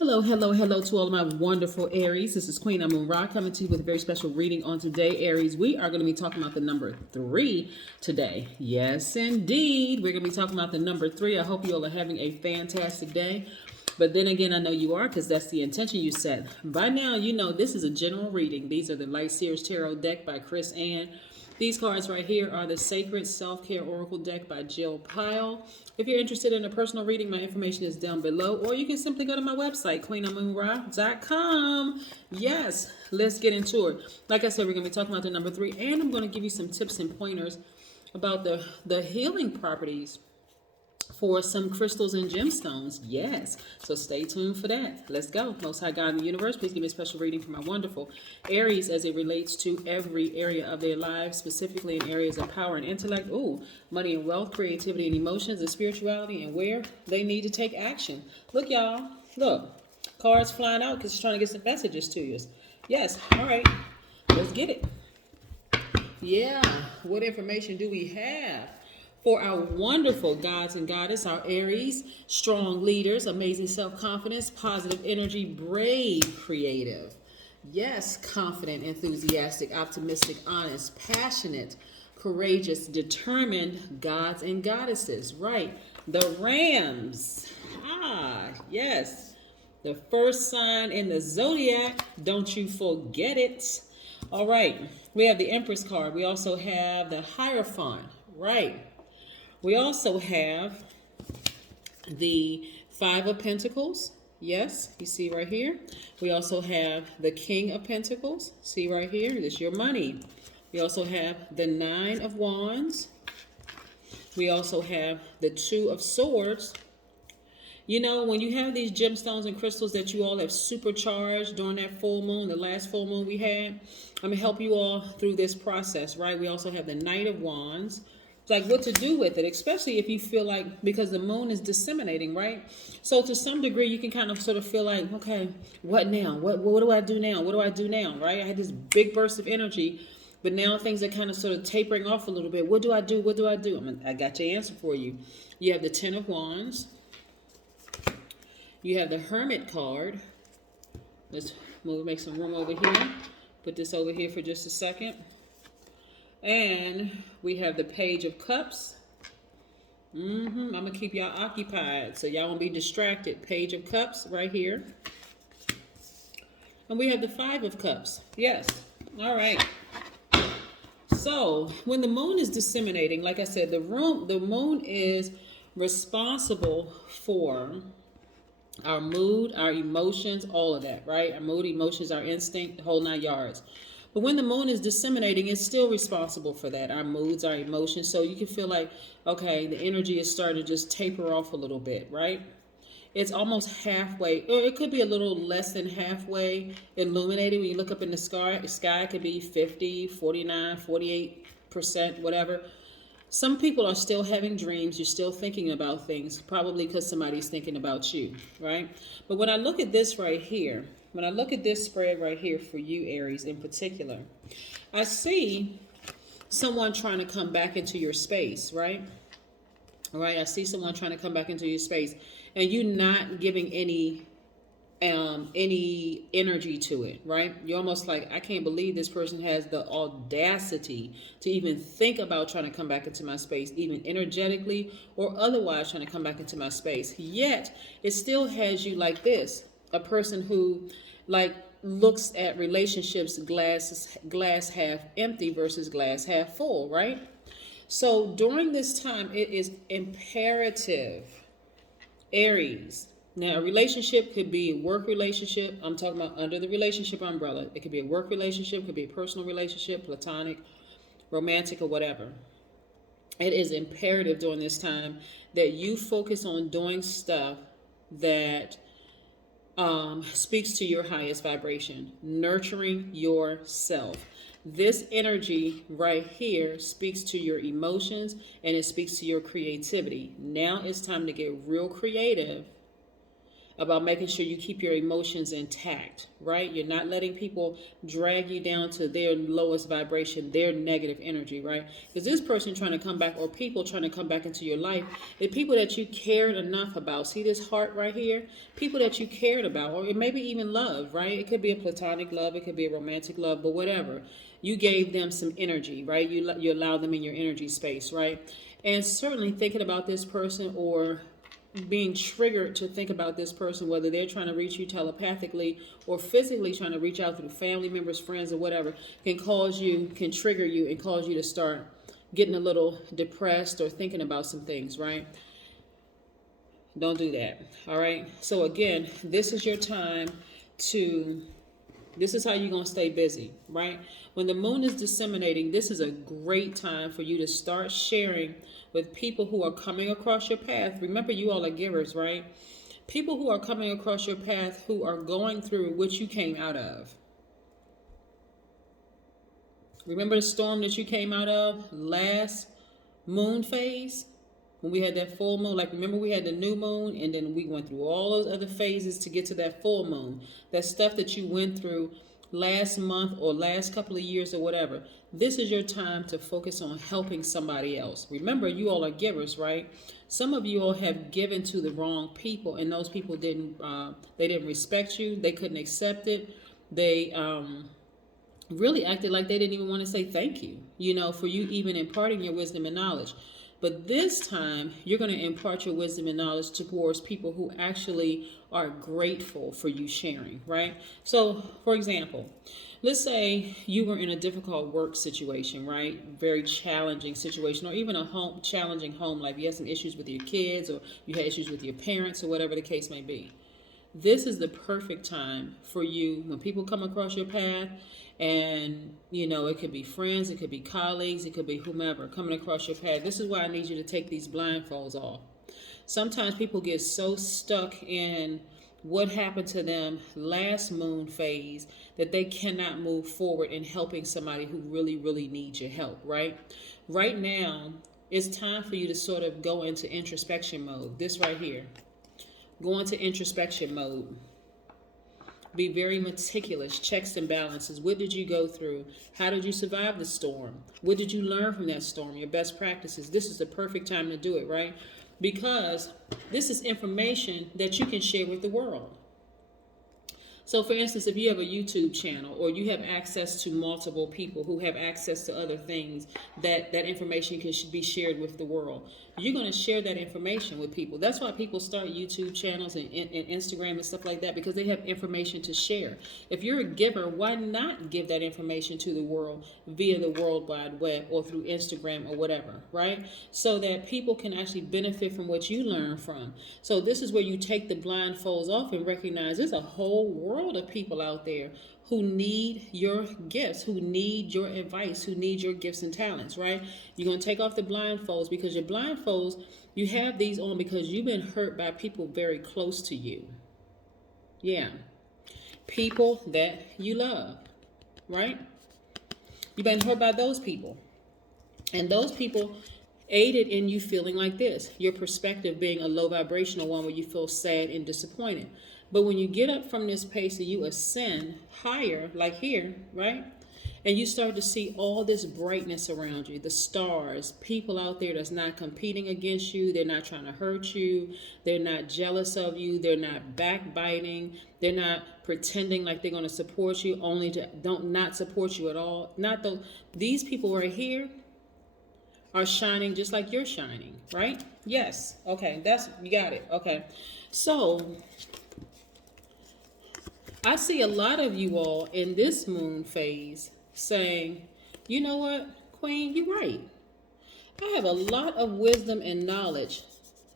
Hello, hello, hello to all of my wonderful Aries. This is Queen Amun Ra coming to you with a very special reading on today, Aries. We are going to be talking about the number 3 today. Yes, indeed. We're going to be talking about the number 3. I hope you all are having a fantastic day. But then again, I know you are because that's the intention you set. By now, you know this is a general reading. These are the Light Seers Tarot deck by Chris Ann. These cards right here are the Sacred Self-Care Oracle deck by Jill Pyle. If you're interested in a personal reading, my information is down below, or you can simply go to my website, queenamunra.com. Yes, let's get into it. Like I said, we're going to be talking about the number 3, and I'm going to give you some tips and pointers about the healing properties for some crystals and gemstones. Yes, so stay tuned for that. Let's go. Most High God in the universe, please give me a special reading for my wonderful Aries as it relates to every area of their lives, specifically in areas of power and intellect, money and wealth, creativity and emotions, and spirituality, and where they need to take action. Look, y'all. Look, cards flying out because it's trying to get some messages to you. Yes, all right, let's get it. Yeah, what information do we have for our wonderful gods and goddess, our Aries? Strong leaders, amazing self-confidence, positive energy, brave, creative. Yes, confident, enthusiastic, optimistic, honest, passionate, courageous, determined gods and goddesses. Right, the Rams. Yes, the first sign in the Zodiac. Don't you forget it. All right, we have the Empress card. We also have the Hierophant. Right. We also have the 5 of Pentacles. Yes, you see right here. We also have the King of Pentacles. See right here, this is your money. We also have the 9 of Wands. We also have the 2 of Swords. You know, when you have these gemstones and crystals that you all have supercharged during that full moon, the last full moon we had, I'm going to help you all through this process, right? We also have the Knight of Wands. Like what to do with it, especially if you feel like, because the moon is disseminating, right? So to some degree, you can kind of sort of feel like, okay, what now? What do I do now? What do I do now, right? I had this big burst of energy, but now things are kind of sort of tapering off a little bit. What do I do? What do I do? I got your answer for you. You have the 10 of Wands. You have the Hermit card. Let's make some room over here. Put this over here for just a second. And we have the Page of Cups. I'm going to keep y'all occupied so y'all won't be distracted. Page of Cups right here. And we have the 5 of Cups. Yes. All right. So when the moon is disseminating, like I said, the moon is responsible for our mood, our emotions, all of that, right? Our mood, emotions, our instinct, the whole 9 yards. But when the moon is disseminating, it's still responsible for that, our moods, our emotions. So you can feel like, okay, the energy is starting to just taper off a little bit, right? It's almost halfway, or it could be a little less than halfway illuminated. When you look up in the sky, it could be 50, 49, 48%, whatever. Some people are still having dreams. You're still thinking about things, probably because somebody's thinking about you, right? But when I look at this right here, when I look at this spread right here for you, Aries, in particular, I see someone trying to come back into your space, right? All right, I see someone trying to come back into your space, and you not giving any energy to it, right? You're almost like, I can't believe this person has the audacity to even think about trying to come back into my space, even energetically or otherwise trying to come back into my space. Yet it still has you like this, a person who like looks at relationships glass half empty versus glass half full, right? So during this time, it is imperative, Aries. Now, a relationship could be a work relationship. I'm talking about under the relationship umbrella. It could be a work relationship, could be a personal relationship, platonic, romantic, or whatever. It is imperative during this time that you focus on doing stuff that speaks to your highest vibration, nurturing yourself. This energy right here speaks to your emotions and it speaks to your creativity. Now it's time to get real creative about making sure you keep your emotions intact, right? You're not letting people drag you down to their lowest vibration, their negative energy, right? Because this person trying to come back, or people trying to come back into your life, the people that you cared enough about. See this heart right here? People that you cared about, or maybe even love, right? It could be a platonic love, it could be a romantic love, but whatever. You gave them some energy, right? You allowed them in your energy space, right? And certainly thinking about this person, or being triggered to think about this person, whether they're trying to reach you telepathically or physically trying to reach out through family members, friends, or whatever, can trigger you and cause you to start getting a little depressed or thinking about some things, right? Don't do that. All right. So again, this is your time this is how you're going to stay busy, right? When the moon is disseminating, this is a great time for you to start sharing with people who are coming across your path. Remember, you all are givers, right? People who are coming across your path who are going through what you came out of. Remember the storm that you came out of last moon phase? When we had that full moon, like remember we had the new moon, and then we went through all those other phases to get to that full moon. That stuff that you went through last month or last couple of years or whatever. This is your time to focus on helping somebody else. Remember, you all are givers, right? Some of you all have given to the wrong people, and those people didn't respect you. They couldn't accept it. They really acted like they didn't even want to say thank you, for you even imparting your wisdom and knowledge. But this time, you're going to impart your wisdom and knowledge towards people who actually are grateful for you sharing, right? So, for example, let's say you were in a difficult work situation, right? Very challenging situation, or even a challenging home life. You had some issues with your kids, or you had issues with your parents, or whatever the case may be. This is the perfect time for you when people come across your path, and it could be friends, it could be colleagues, it could be whomever coming across your path. This is why I need you to take these blindfolds off. Sometimes people get so stuck in what happened to them last moon phase that they cannot move forward in helping somebody who really, really needs your help, right? Right now, it's time for you to sort of go into introspection mode. This right here. Go into introspection mode. Be very meticulous, checks and balances. What did you go through? How did you survive the storm? What did you learn from that storm? Your best practices. This is the perfect time to do it, right? Because this is information that you can share with the world. So for instance, if you have a YouTube channel, or you have access to multiple people who have access to other things, that information can be shared with the world. You're going to share that information with people. That's why people start YouTube channels and Instagram and stuff like that, because they have information to share. If you're a giver, why not give that information to the world via the World Wide Web or through Instagram or whatever, right? So that people can actually benefit from what you learn from. So this is where you take the blindfolds off and recognize there's a whole world of people out there who need your gifts, who need your advice, who need your gifts and talents, right? You're going to take off the blindfolds, because your blindfolds, you have these on because you've been hurt by people very close to you. Yeah. People that you love, right? You've been hurt by those people. And those people aided in you feeling like this. Your perspective being a low vibrational one where you feel sad and disappointed. But when you get up from this pace and you ascend higher, like here, right? And you start to see all this brightness around you, the stars, people out there that's not competing against you. They're not trying to hurt you. They're not jealous of you. They're not backbiting. They're not pretending like they're going to support you, only to not support you at all. Not those. These people right here are shining just like you're shining, right? Yes. Okay. You got it. Okay. So I see a lot of you all in this moon phase saying, you know what, Queen, you're right. I have a lot of wisdom and knowledge.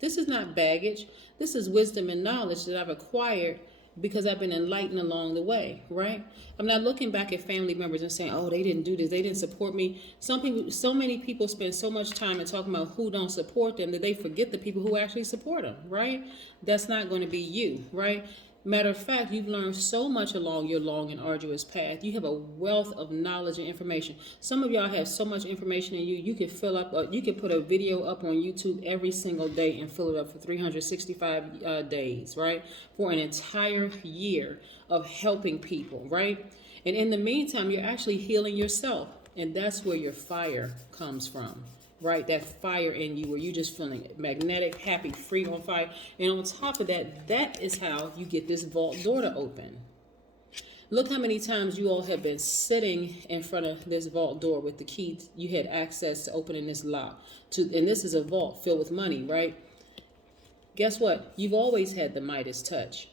This is not baggage. This is wisdom and knowledge that I've acquired because I've been enlightened along the way, right? I'm not looking back at family members and saying, oh, they didn't do this, they didn't support me. So many people spend so much time in talking about who don't support them that they forget the people who actually support them, right? That's not going to be you, right? Matter of fact, you've learned so much along your long and arduous path. You have a wealth of knowledge and information. Some of y'all have so much information in you, you could fill up, you could put a video up on YouTube every single day and fill it up for 365 days, right? For an entire year of helping people, right? And in the meantime, you're actually healing yourself. And that's where your fire comes from. Right, that fire in you where you're just feeling magnetic, happy, free, on fire. And on top of that, that is how you get this vault door to open. Look how many times you all have been sitting in front of this vault door with the key. You had access to opening this lock. And this is a vault filled with money, right? Guess what? You've always had the Midas touch.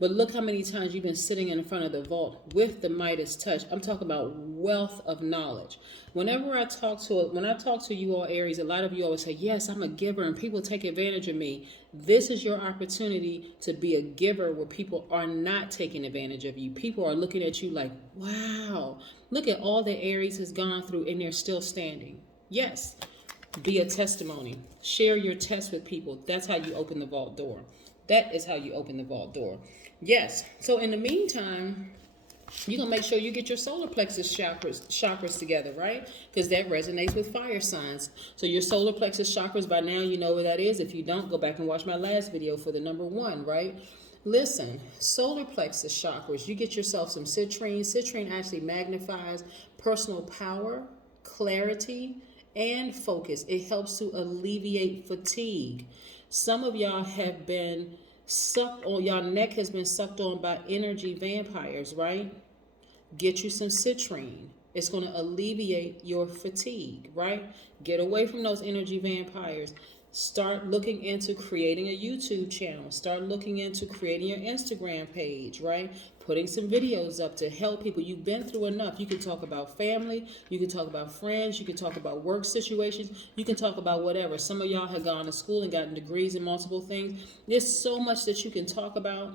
But look how many times you've been sitting in front of the vault with the Midas touch. I'm talking about wealth of knowledge. Whenever I talk to you all, Aries, a lot of you always say, yes, I'm a giver and people take advantage of me. This is your opportunity to be a giver where people are not taking advantage of you. People are looking at you like, wow, look at all that Aries has gone through and they're still standing. Yes, be a testimony. Share your test with people. That's how you open the vault door. That is how you open the vault door. Yes. So in the meantime, you're going to make sure you get your solar plexus chakras together, right? Because that resonates with fire signs. So your solar plexus chakras, by now you know what that is. If you don't, go back and watch my last video for the number 1, right? Listen, solar plexus chakras, you get yourself some citrine. Citrine actually magnifies personal power, clarity, and focus. It helps to alleviate fatigue. Some of y'all have been sucked on, y'all neck has been sucked on by energy vampires, right? Get you some citrine. It's going to alleviate your fatigue, right? Get away from those energy vampires. Start looking into creating a YouTube channel. Start looking into creating your Instagram page, right? Putting some videos up to help people. You've been through enough. You can talk about family. You can talk about friends. You can talk about work situations. You can talk about whatever. Some of y'all have gone to school and gotten degrees in multiple things. There's so much that you can talk about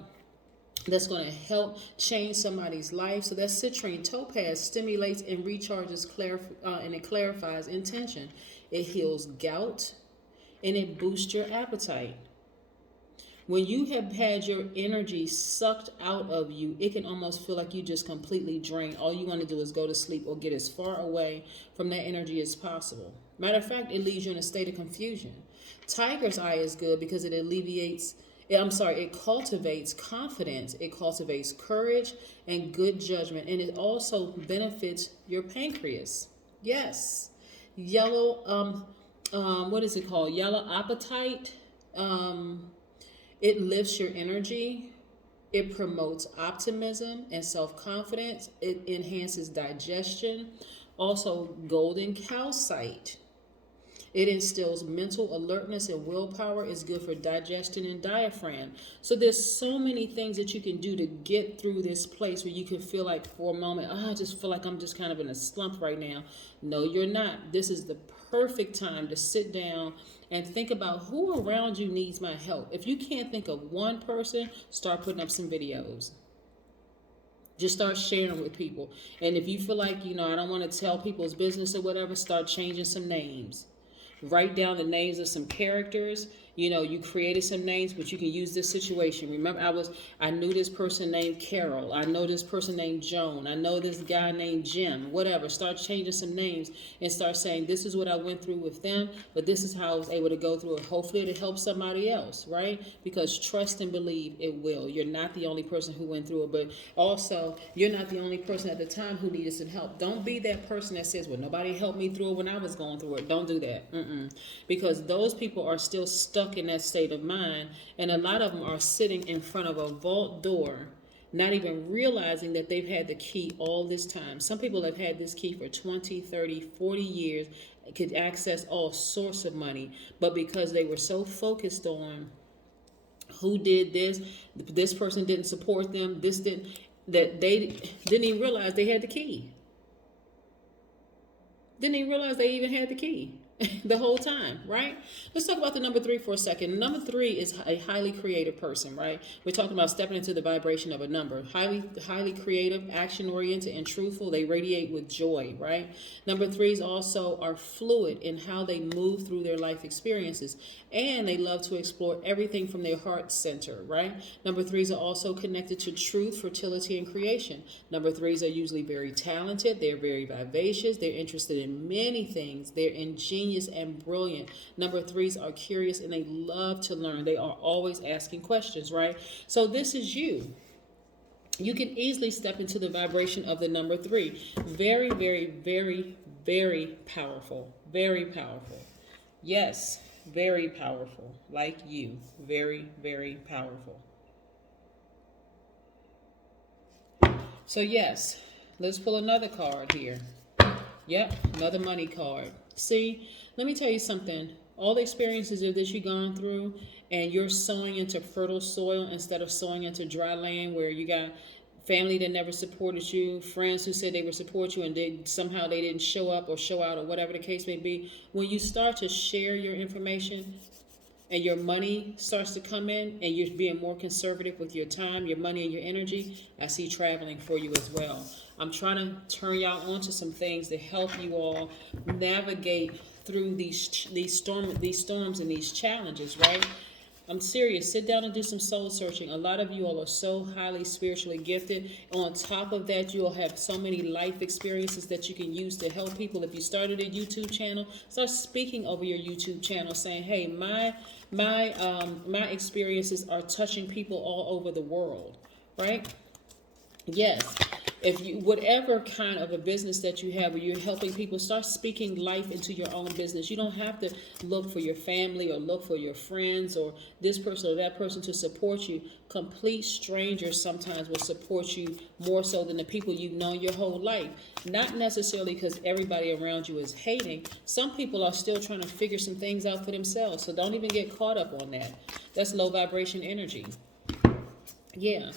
that's going to help change somebody's life. So that citrine topaz stimulates and recharges and it clarifies intention. It heals gout and it boosts your appetite. When you have had your energy sucked out of you, it can almost feel like you just completely drained. All you want to do is go to sleep or get as far away from that energy as possible. Matter of fact, it leaves you in a state of confusion. Tiger's eye is good because it it cultivates confidence. It cultivates courage and good judgment. And it also benefits your pancreas. Yes. Yellow, what is it called? Yellow appetite. It lifts your energy. It promotes optimism and self-confidence. It enhances digestion. Also, golden calcite. It instills mental alertness and willpower. It's good for digestion and diaphragm. So there's so many things that you can do to get through this place where you can feel like for a moment, I just feel like I'm just kind of in a slump right now. No, you're not. This is the perfect time to sit down and think about who around you needs my help. If you can't think of one person, start putting up some videos. Just start sharing with people. And if you feel like, I don't want to tell people's business or whatever, start changing some names. Write down the names of some characters. You created some names, but you can use this situation. Remember, I knew this person named Carol. I know this person named Joan. I know this guy named Jim. Whatever. Start changing some names and start saying, this is what I went through with them, but this is how I was able to go through it. Hopefully it'll help somebody else, right? Because trust and believe it will. You're not the only person who went through it, but also you're not the only person at the time who needed some help. Don't be that person that says, well, nobody helped me through it when I was going through it. Don't do that. Because those people are still stuck in that state of mind, and a lot of them are sitting in front of a vault door, not even realizing that they've had the key all this time. Some people have had this key for 20, 30, 40 years, could access all sorts of money, but because they were so focused on who did this person didn't support them, that they didn't even realize they had the key. Didn't even realize they even had the key. the whole time, right? Let's talk about the number 3 for a second. Number 3 is a highly creative person, right? We're talking about stepping into the vibration of a number. Highly creative, action oriented, and truthful. They radiate with joy, right? Number 3s also are fluid in how they move through their life experiences, and they love to explore everything from their heart center, right? Number 3s are also connected to truth, fertility, and creation. Number 3s are usually very talented. They're very vivacious. They're interested in many things. They're ingenious and brilliant. Number 3s are curious and they love to learn. They are always asking questions, right? So this is you. You can easily step into the vibration of the number 3. Very, very, very, very powerful. Very powerful. Yes, very powerful. Like you. Very, very powerful. So yes, let's pull another card here. Yep, another money card. See, let me tell you something. All the experiences that you've gone through, and you're sowing into fertile soil instead of sowing into dry land where you got family that never supported you, friends who said they would support you and somehow they didn't show up or show out or whatever the case may be. When you start to share your information and your money starts to come in and you're being more conservative with your time, your money, and your energy, I see traveling for you as well. I'm trying to turn y'all onto some things to help you all navigate through these storms and these challenges, right? I'm serious. Sit down and do some soul searching. A lot of you all are so highly spiritually gifted. On top of that, you will have so many life experiences that you can use to help people. If you started a YouTube channel, start speaking over your YouTube channel, saying, "Hey, my experiences are touching people all over the world," right? Yes. If you, whatever kind of a business that you have where you're helping people, start speaking life into your own business. You don't have to look for your family or look for your friends or this person or that person to support you. Complete strangers sometimes will support you more so than the people you've known your whole life. Not necessarily because everybody around you is hating. Some people are still trying to figure some things out for themselves. So don't even get caught up on that. That's low vibration energy. Yeah.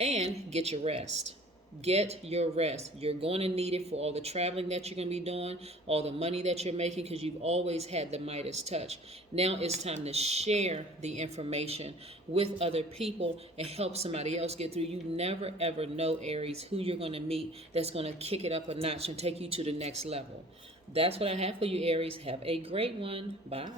And get your rest. Get your rest. You're going to need it for all the traveling that you're going to be doing, all the money that you're making, because you've always had the Midas touch. Now it's time to share the information with other people and help somebody else get through. You never ever know, Aries, who you're going to meet that's going to kick it up a notch and take you to the next level. That's what I have for you, Aries. Have a great one. Bye.